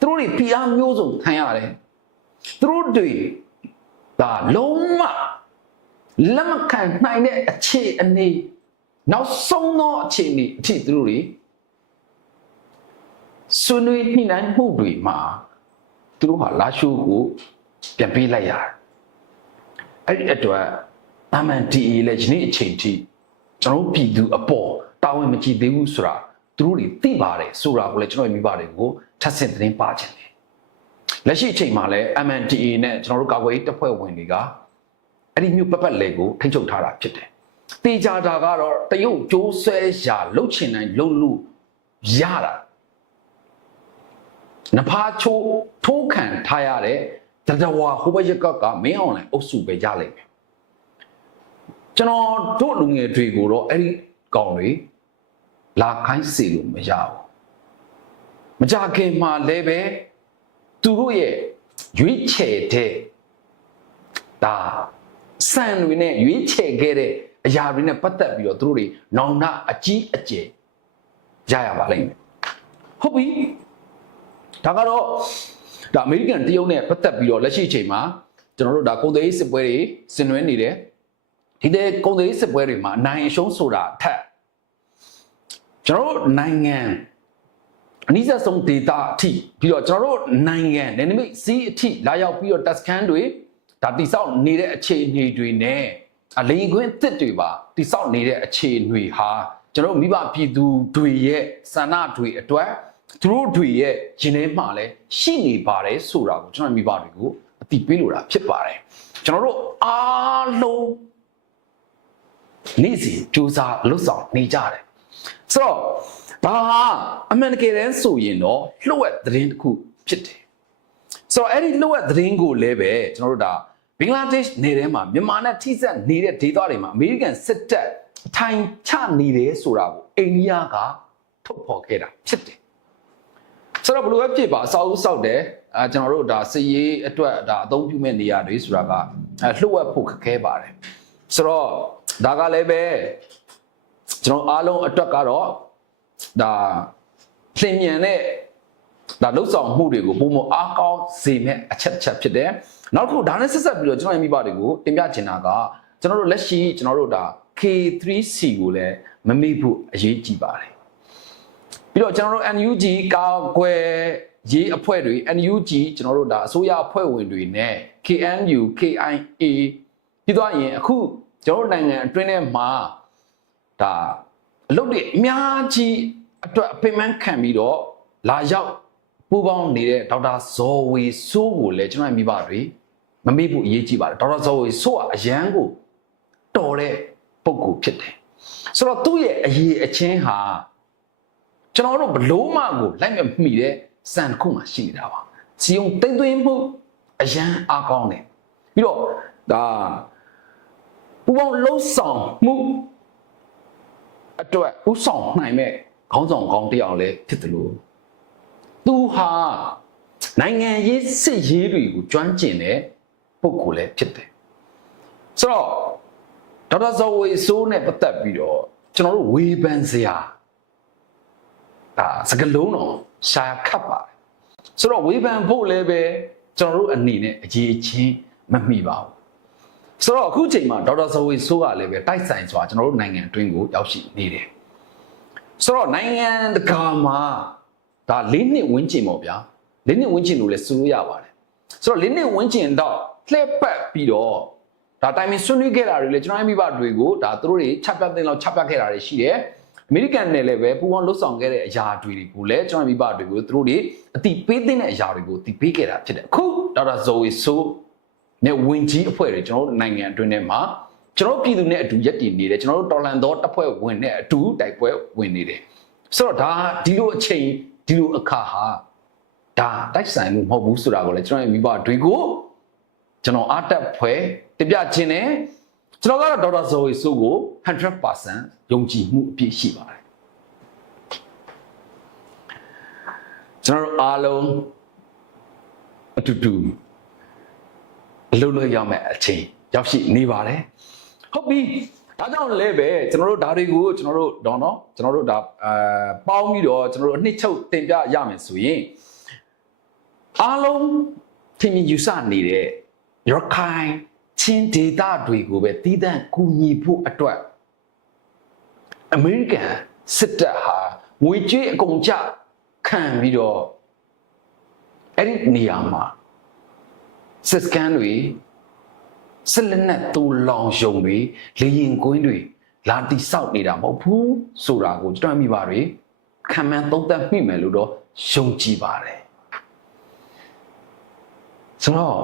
သူတို့တွေပြအားမျိုးစုံခံရတယ်သူတို့တွေဒါလုံးဝလက်မခံနိုင်တဲ့အခြေအနေနောက်ဆုံးသောအခြေအနေအထိသူတို့တွေဆွေးနွေးညှိနှိုင်းမှုတွေမှာသူတို့ဟာလာရှိုးကိုပြန်ပေးလိုက်ရတယ်အဲ့ဒီအတွက်အမှန်ဒီလေဒီနေ့အချိန်ထိကျွန်တော်ပြည်သူအပေါ်တာဝန်မကြည့်သေးဘူးဆိုတာသူတို့တွေသိပါတယ်ဆိုတာကိုလည်းကျွန်တော်မိဘတွေကိုထပ်ဆင့်သတင်းပါခြင်းတယ်လက်ရှိအချိန်မှာလည်း MNDAA နဲ့ကျွန်တော်တို့ကာကွယ်ရေးတပ်ဖွဲ့ဝင်တွေကအဲ့ဒီမြို့ပတ်လေကိုထိန်းချုပ်ထားတာဖြစ်တယ်တေချာတာကတော့တရုတ်ကျိုးဆွဲရာလှုပ်ချင်တိုင်းလှုပ်လို့ရတာနဖားချိုးထိုးခံထားရတဲ့တတဝါဟိုဘက်ကမင်းအောင်လိုင်းအုပ်စုပဲရလိမ့်မယ်ကျွန်တော်တို့လူငယ်တွေကိုတော့အဲ့ဒီကောင်တွေလာခိုင်းစီလို့မရဘူးမကြခင်မှာလည်းပဲသူတို့ရဲ့ရွေးချယ်တဲ့ဒါစံတွေနဲ့ရွေးချယ်ခဲ့တဲ့အရာတွေနဲ့ပတ်သက်ပြီးတော့သူတို့တွေနောင်နာအကြီးအကျယ်ရရပါလိမ့်မယ်ဟုတ်ပြီဒါကတော့ဒါအမေရိကန်တရုတ်နဲ့ပတ်သက်ပြီးတော့လက်ရှိအချိန်မှာကျွန်တော်တို့ဒါကုန်သွယ်ရေးစစ်ပွဲတွေဆင်နွှဲနေတယ်ဒီတဲ့ကုန်သွယ်ရေးစစ်ပွဲတွေမှာအနိုင်အရှုံးဆိုတာအထက်ကျွန်တော်တို့နိုင်ငံအနည်းဆုံးဒေတာအထိပြီးတော့ကျွန်တော်တို့နိုင်ငံနယ်နိမိတ်စီးအထိလာရောက်ပြီးတော့တပ်စခန်းတွေဒါတိစောက်နေတဲ့အခြေအနေတွေနဲ့အလိန်ခွင်းတစ်တွေပါတိစောက်နေတဲ့အခြေအနေဟာကျွန်တော်မိဘပြည်သူတွေရဲ့ဆန္ဒတွေအတွက်သူတို့တွေရဲ့ရင်ထဲမှာလည်းရှိနေပါတယ်ဆိုတာကိုကျွန်တော်မိဘတွေကိုအသိပေးလိုတာဖြစ်ပါတယ်ကျွန်တော်တို့အားလုံးနေ့စဉ်စူးစမ်းလှုပ်ဆောင်နေကြတယ်ဆိုတော့ဒါအမှန်တကယ်တမ်းဆိုရင်တော့လှုပ်ဝက်သတင်းတစ်ခုဖြစ်တယ်ဆိုတော့အဲ့ဒီလှုပ်ဝက်သတင်းကိုလည်းပဲကျွန်တော်တို့ဒါဘင်္ဂလားဒေ့ရှ်နယ်ထဲမှာမြန်မာနဲ့ထိစပ်နေတဲ့ဒေသတွေမှာအမေရိကန်စစ်တပ်အထိုင်ချနေတယ်ဆိုတာကိုအိန္ဒိယကထုတ်ဖော်ခဲ့တာဖြစ်တယ်ဆိုတော့ဘလို့ပဲဖြစ်ပါအစာအုပ်စောက်တယ်ကျွန်တော်တို့ဒါစည်ရေးအတွက်ဒါအသုံးပြုမဲ့နေရာတွေဆိုတာကလှုပ်ဝက်ဖို့ခက်ခဲပါတယ်ဆိုတော့ဒါကလည်းပဲကျွန်တော်အားလုံးအတွက်ကတော့ဒါသင်မြန်တဲ့ဒါလှုပ်ဆောင်မှုတွေကိုပုံမအားကောင်းစေမဲ့အချက်ဖြစ်တယ်နောက်တစ်ခုဒါနဲ့ဆက်ဆက်ပြီးတော့ကျွန်တော်ရဲ့မိဘတွေကိုတင်ပြချင်တာကကျွန်တော်တို့လက်ရှိကျွန်တော်တို့ဒါ K3C ကိုလည်းမမေ့ဖို့အရေးကြီးပါတယ်ပြီးတော့ကျွန်တော်တို့ NUG ကာကွယ်ရေးအဖွဲ့တွေ NUG ကျွန်တော်တို့ဒါအစိုးရအဖွဲ့ဝင်တွေနဲ့ KNU KIA ပြီးတော့ရင်အခုကျွန်တော်တို့နိုင်ငံအတွင်းထဲမှာဒါအလုပ်တွေအများကြီးအတွက်အပင်ပန်းခံပြီးတော့လာရောက်ပူးပေါင်းနေတဲ့ဒေါက်တာဇော်ဝေစိုးကိုလည်းကျွန်တော်မိဘတွေမမေ့ဖို့အရေးကြီးပါတယ်ဒေါက်တာဇော်ဝေစိုးကအရန်ကိုတော်တဲ့ပုံကိုဖြစ်တယ်ဆိုတော့သူ့ရဲ့အရေးအချင်းဟာကျွန်တော်တို့ဘလို့မှကိုလိုက်မမိတဲ့စံတစ်ခုမှရှိနေတာပါစီယုံတိမ်သွင်းမှုအရန်အားကောင်းတယ်ပြီးတော့ဒါပူပေါင်းလှုပ်ဆောင်မှုအတွက်ဥဆောင်နိုင်မဲ့ခေါင်းဆောင်ကောင်းတစ်ယောက်လည်းဖြစ်တယ်လို့သူဟာနိုင်ငံရေးစစ်ရေးတွေကိုကျွမ်းကျင်တဲ့ပုဂ္ဂိုလ်လည်းဖြစ်တယ်ဆိုတော့ဒေါက်တာဇော်ဝေစိုးနဲ့ပတ်သက်ပြီးတော့ကျွန်တော်တို့ဝေဖန်စရာဒါစကလုံးတော့ရှာခတ်ပါတယ်ဆိုတော့ဝေဖန်ဖို့လည်းပဲကျွန်တော်တို့အနေနဲ့အရေးချင်းမမိပါဘူးဆိုတော့အခုချိန်မှာဒေါက်တာဇော်ဝေစိုးကလည်းပဲတိုက်ဆိုင်စွာကျွန်တော်တို့နိုင်ငံအတွင်းကိုရောက်ရှိနေတယ်ဆိုတော့နိုင်ငံတကာမှာဒါ၄နှစ်ဝန်းကျင်ပေါ့ဗျာ၄နှစ်ဝန်းကျင်လို့လည်းဆိုလို့ရပါတယ်ဆိုတော့၄နှစ်ဝန်းကျင်တော့လှည့်ပတ်ပြီးတော့ဒါတိုင်ပင်ဆွေးနွေးခဲ့တာတွေလည်းကျွန်တော်မိဘတွေကိုဒါသူတို့တွေချပြတဲ့လောက်ချပြခဲ့တာတွေရှိတယ်အမေရိကန်နဲ့လည်းပဲပူးပေါင်းလှုပ်ဆောင်ခဲ့တဲ့အရာတွေကိုလည်းကျွန်တော်မိဘတွေကိုသူတို့တွေအတိပေးတဲ့အရာတွေကိုအတိပေးခဲ့တာဖြစ်တယ်အခုဒေါက်တာဇော်ဝေစိုးနဲ့ဝင်ကြီးအဖွဲ့တွေကျွန်တော်တို့နိုင်ငံအတွင်းထဲမှာကျွန်တော်ပြည်သူနဲ့အတူရက်တည်နေတယ်ကျွန်တော်တို့တော်လန်သောတပ်ဖွဲ့ဝင်နဲ့အတူတိုက်ပွဲဝင်နေတယ်ဆိုတော့ဒါဒီလိုအချိန်ဒီလိုအခါဟာဒါတိုက်ဆိုင်မှုမဟုတ်ဘူးဆိုတာကိုလည်းကျွန်တော်ရဲ့မိဘတွေကိုကျွန်တော်အားတက်ဖွဲ့တင်ပြခြင်းနဲ့ကျွန်တော်ကတော့ဒေါက်တာဇော်ဝေစိုးကို 100% ယုံကြည်မှုအပြည့်ရှိပါတယ်ကျွန်တော်အားလုံးအတူတူ လှုပ်လို့ရမယ်အချိန်ရောက်ရှိနေပါတယ်ဟုတ်ပြီဒါကြောင့်လည်းပဲကျွန်တော်တို့ဓာတ်တွေကိုကျွန်တော်တို့တော့เนาะကျွန်တော်တို့ဒါပေါင်းပြီးတော့ကျွန်တော်တို့အနှစ်ချုပ်တင်ပြရမယ်ဆိုရင်အားလုံးထင်မြင်ယူဆနေတဲ့ရခိုင်ချင်းဒေသတွေကိုပဲတည်တံ့ကူညီဖို့အတွက်အမေရိကန်စစ်တပ်ဟာငွေကြေးအကုန်ကျခံပြီးတော့အဲ့ဒီနေရာမှာစစ်စကန်တွေဆက်လက်နဲ့တူလောင်ယုံတွေလေရင်ကွင်းတွေလာတိဆောက်နေတာမဟုတ်ဘူးဆိုတာကိုကျွန်တော်မိပါတွေခံမှန်းသုံးသပ်မိမယ်လို့တော့ယုံကြည်ပါတယ်ဆိုတော့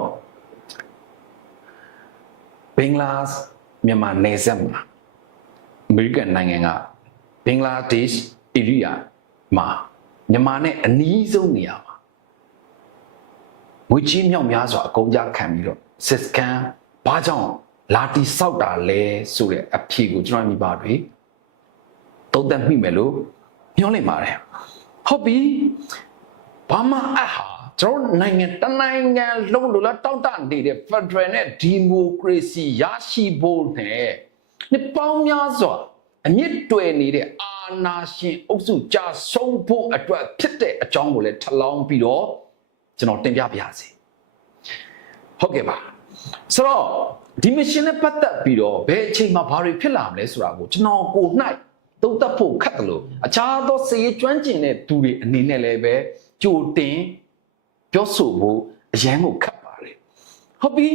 ဘင်္ဂလားမြန်မာနယ်စပ်မှာအမေရိကန်နိုင်ငံကဘင်္ဂလားဒေ့ရှ်ဧရိယာမှာမြန်မာနဲ့အနီးဆုံးနေရာမှာငွေကြီးမြောက်များစွာအကုန်ကြခံပြီးတော့စစ်စကန်ဘာကြောင့်လာတီဆောက်တာလဲဆိုတဲ့အဖြေကိုကျွန်တော်မိပါတွေသုံးသပ်မိမယ်လို့ပြောနေပါတယ်ဟုတ်ပြီဘာမှအဟာကျွန်တော်နိုင်ငံတနိုင်ငံလုံးလို့တောက်တနေတဲ့ Federal နဲ့ Democracy ရရှိဖို့နဲ့နှစ်ပေါင်းများစွာအမြင့်တွယ်နေတဲ့အာဏာရှင်အုပ်စုကြာဆုံးဖို့အတွက်ဖြစ်တဲ့အကြောင်းကိုလည်းထပ်လောင်းပြီးတော့ကျွန်တော်တင်ပြပါရစေဟုတ်ကဲ့ပါဆိုတော့ဒီ mission နဲ့ပတ်သက်ပြီးတော့ဘယ်အချိန်မှာဘာတွေဖြစ်လာမလဲဆိုတာကိုကျွန်တော်ကို၌သုံးသပ်ဖို့ခက်တယ်လို့အခြားသောစည်ကျွမ်းကျင်တဲ့သူတွေအနေနဲ့လည်းပဲကြိုတင်ပြောဆိုဖို့အရန်ကိုခက်ပါတယ်ဟုတ်ပြီ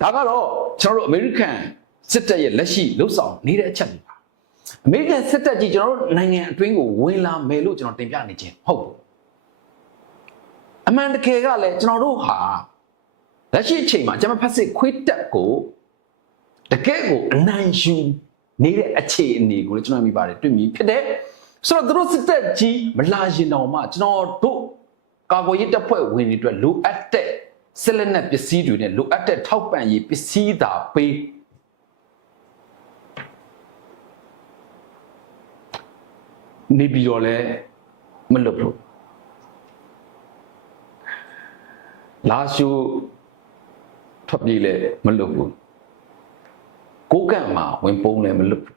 ဒါကတော့ကျွန်တော်တို့အမေရိကန်စစ်တပ်ရဲ့လက်ရှိလှုပ်ဆောင်နေတဲ့အချက်တွေပါအမေရိကန်စစ်တပ်ကြီးကျွန်တော်တို့နိုင်ငံအတွင်းကိုဝင်လာမယ်လို့ကျွန်တော်တင်ပြနေခြင်းဟုတ်ဘူးအမှန်တကယ်ကလည်းကျွန်တော်တို့ဟာလက်ရှိအချိန်မှာကျွန်မဖတ်စစ်ခွေးတက်ကိုတကယ်ကိုအနိုင်ယူနေတဲ့အခြေအနေကိုလည်းကျွန်တော်မိပါတယ်တွေ့မြင်ဖြစ်တယ်ဆိုတော့တို့စစ်တပ်ကြီးမလာရင်တော့မှကျွန်တော်တို့ကာကွယ်ရေးတပ်ဖွဲ့ဝင်တွေအတွက်လိုအပ်တဲ့စစ်လက်နက်ပစ္စည်းတွေနဲ့လိုအပ်တဲ့ထောက်ပံ့ရေးပစ္စည်းသာပေးနေပြီးတော့လည်းမလွတ်ဘူးလာရှုထွက်ပြေးလဲမလွတ်ဘူးကိုကန့်မှာဝင်ပုံးလဲမလွတ်ဘူး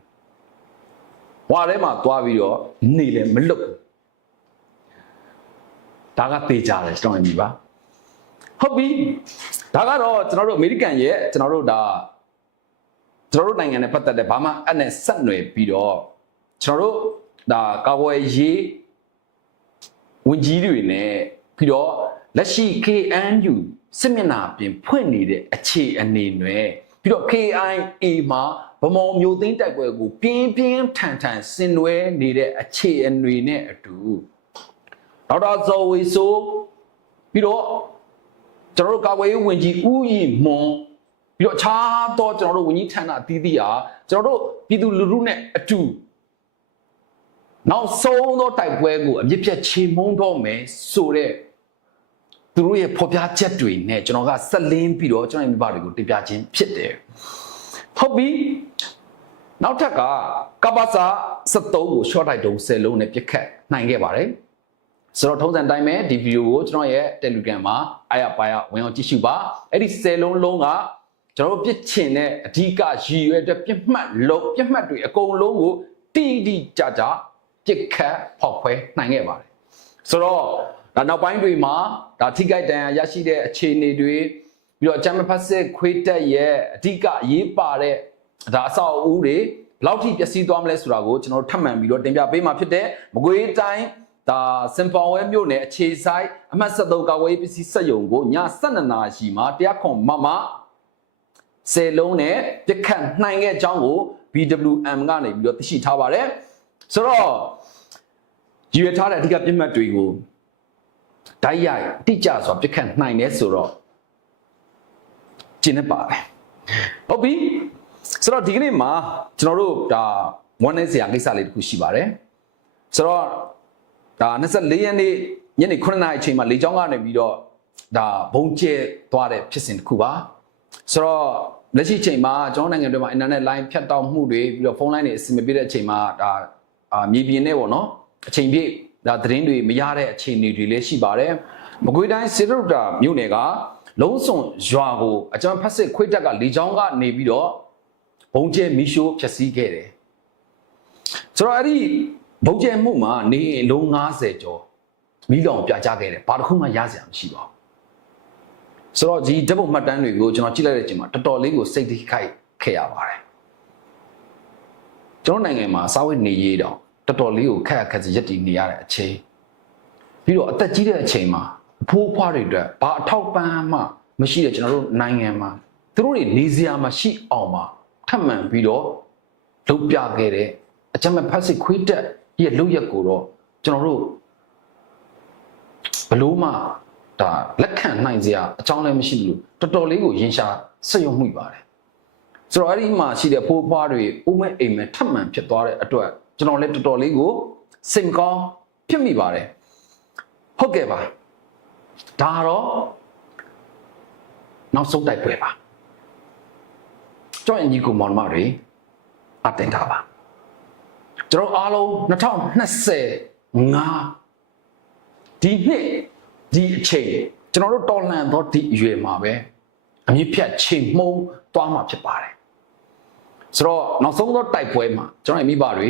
ဝါထဲမှာသွားပြီးတော့နေလဲမလွတ်ဘူးဒါကသေချာတယ်ကျွန်တော်မြင်ပါဟုတ်ပြီဒါကတော့ကျွန်တော်တို့အမေရိကန်ရဲ့ကျွန်တော်တို့နိုင်ငံနဲ့ပတ်သက်တဲ့ဘာမှအဲ့နဲ့ဆက်နွယ်ပြီးတော့ကျွန်တော်တို့ဒါကာကွယ်ရေးဝန်ကြီးတွေနဲ့ပြီးတော့လက်ရှိ KNU စစ်မျက်နှာပြင်ဖွင့်နေတဲ့အခြေအနေတွေပြီးတော့ KIA မှာဗမော်မျိုးသိန်းတိုက်ပွဲကိုပြင်းပြင်းထန်ထန်ဆင်နွှဲနေတဲ့အခြေအနေနဲ့အတူဒေါက်တာဇော်ဝေဆိုးပြီးတော့ကျွန်တော်တို့ကာကွယ်ရေးဝန်ကြီးဦးရီမွန်ပြီးတော့အခြားသောကျွန်တော်တို့ဝန်ကြီးဌာနအသီးသီးဟာကျွန်တော်တို့ပြည်သူလူထုနဲ့အတူနောက်ဆုံးသောတိုက်ပွဲကိုအမြင့်ဖြတ်ချေမှုန်းတော့မယ်ဆိုတဲ့သူတို့ရဲ့ဖော်ပြချက်တွေနဲ့ကျွန်တော်ကဆက်လင်းပြီးတော့ကျွန်တော်ရဲ့မိဘတွေကိုတင်ပြခြင်းဖြစ်တယ်ဟုတ်ပြီနောက်ထပ်ကကပ္ပစာ73ကို short တိုက်တုံး10လုံးနဲ့ပြစ်ခတ်နိုင်ခဲ့ပါတယ်ဆိုတော့ထုံးစံတိုင်းပဲဒီဗီဒီယိုကိုကျွန်တော်ရဲ့ Telegram မှာအားရပါရဝင်အောင်ကြည့်ရှုပါအဲ့ဒီ10လုံးလုံးကကျွန်တော်တို့ပြစ်ချင်တဲ့အဓိကရည်ရွယ်တဲ့ပြစ်မှတ်တွေအကုန်လုံးကိုတိကျပြစ်ခတ်ဖောက်ခွဲနိုင်ခဲ့ပါတယ်ဆိုတော့ဒါနောက်ပိုင်းတွေမှာဒါထိခိုက်ဒဏ်ရာရရှိတဲ့အခြေအနေတွေပြီးတော့အကြမ်းဖက်စစ်ခွေးတက်ရဲ့အဓိကအရေးပါတဲ့ဒါအဆောက်အဦတွေဘယ်လောက်ထိပျက်စီးသွားမလဲဆိုတာကိုကျွန်တော်တို့ထပ်မံပြီးတော့တင်ပြပေးမှာဖြစ်တဲ့မကွေးတိုင်းဒါစင်ဖော်ဝဲမြို့နယ်အခြေဆိုင်အမှတ်73ကာကွယ်ရေးပစ္စည်းစက်ရုံကိုည12နာရီမှာတရားခွန်မ10လုံးနဲ့ပြစ်ခတ်နိုင်ခဲ့ကြောင်းကို BWM ကနေပြီးတော့သိရှိထားပါတယ်ဆိုတော့ရည်ရွယ်ထားတဲ့အဓိကပြစ်မှတ်တွေကိုတိုက်ရိုက်တိကျစွာပြစ်ခတ်နိုင်တယ်ဆိုတော့ကျင်းနေပါတယ်ဟုတ်ပြီဆိုတော့ဒီကနေ့မှာကျွန်တော်တို့ဒါဝမ်းနည်းစရာကိစ္စလေးတစ်ခုရှိပါတယ်ဆိုတော့ဒါ24ရက်နေ့ညနေ9နာရီအချိန်မှာလေကြောင်းကနေပြီးတော့ဒါဘုံကျဲသွားတဲ့ဖြစ်စဉ်တစ်ခုပါဆိုတော့လက်ရှိအချိန်မှာကျွန်တော်နိုင်ငံတွေမှာ internet line ဖြတ်တောက်မှုတွေပြီးတော့ဖုန်းလိုင်းတွေအဆင်မပြေတဲ့အချိန်မှာဒါမြေပြင်နဲ့ပေါ့နော်အချိန်ပြည့်ဒါသတင်းတွေမရတဲ့အခြေအနေတွေလည်းရှိပါတယ်မကွေးတိုင်းစေရုတာမြို့နယ်က လုံးစုံရွာကိုအကြမ်းဖက်စစ်ခွေးတက်ကလေချောင်းကနေပြီးတော့ဘုံကျဲမီရှိုးဖျက်ဆီးခဲ့တယ်ဆိုတော့အဲ့ဒီဘုံကျဲမှုမှာနေလုံး90ကျော်မီးလောင်ပြကြခဲ့တယ်ဘာတစ်ခုမှရစရာမရှိပါဘူးဆိုတော့ဒီဓာတ်ပုံမှတ်တမ်းတွေကိုကျွန်တော်ကြည့်လိုက်တဲ့အချိန်မှာတော်တော်လေးကိုစိတ်ထိခိုက်ခဲ့ရပါတယ်ကျွန်တော်နိုင်ငံမှာစာဝတ်နေရေးတော့တော်တော်လေးကိုခက်ခက်စီရက်တည်နေရတဲ့အချိန်ပြီးတော့အသက်ကြီးတဲ့အချိန်မှာအဖိုးဖွားတွေအတွက်ဘာအထောက်ပံ့မှမရှိတဲ့ကျွန်တော်တို့နိုင်ငံမှာသူတို့တွေနေစရာမရှိအောင်မှာထပ်မံပြီးတော့လုပ်ပြခဲ့တဲ့အကြမ်းဖက်စစ်ခွေးတက်ရဲ့လုပ်ရက်ကိုတော့ကျွန်တော်တို့ဘလို့မှဒါလက်ခံနိုင်စရာအကြောင်းလည်းမရှိဘူးတော်တော်လေးကိုရင်ရှာဆက်ရုံမှုပါတယ်ဆိုတော့အဲ့ဒီမှာရှိတဲ့ဖိုးဖွားတွေအိုးမဲအိမ်မဲထပ်မံဖြစ်သွားတဲ့အတွက်ကျွန်တော်လည်းတော်တော်လေးကိုစိတ်ကောင်းဖြစ်မိပါတယ်ဟုတ်ကဲ့ပါဒါတော့နောက်ဆုံးတိုက်ပွဲပါကျွန်တော်ညီကိုမောင်မတွေအတင်တာပါကျွန်တော်အားလုံး2025ဒီနှစ်ဒီအချိန်ကျွန်တော်တို့တော်လှန်သောဒီအရွယ်မှာပဲအမြင့်ဖြတ်ချိန်မှုံးသွားမှာဖြစ်ပါတယ်ဆိုတော့နောက်ဆုံးသောတိုက်ပွဲမှာကျွန်တော်မိဘတွေ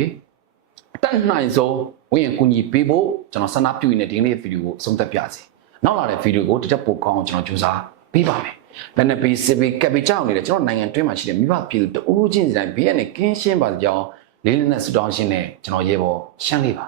အတက်နိုင်ဆုံးဝင်ရင်ကူညီပေးဖို့ကျွန်တော်ဆန္ဒပြုနေတဲ့ဒီနေ့ဗီဒီယိုကိုအဆုံးသတ်ပြစီနောက်လာတဲ့ဗီဒီယိုကိုတစ်ချက်ပိုကောင်းအောင်ကျွန်တော်ကြိုးစားပေးပါမယ်ဘယ်နဲ့ပြီးစစ်ပြီးကပ်ပြီးကြောက်နေတဲ့ကျွန်တော်နိုင်ငံတွင်းမှာရှိတဲ့မိဘပြည်သူတဦးချင်းစီတိုင်းဘေးကနေကင်းရှင်းပါကြောင်းလေးလေးနဲ့ဆူတောင်းရှင်းနဲ့ကျွန်တော်ရေပေါ်ရှမ်းလေးပါ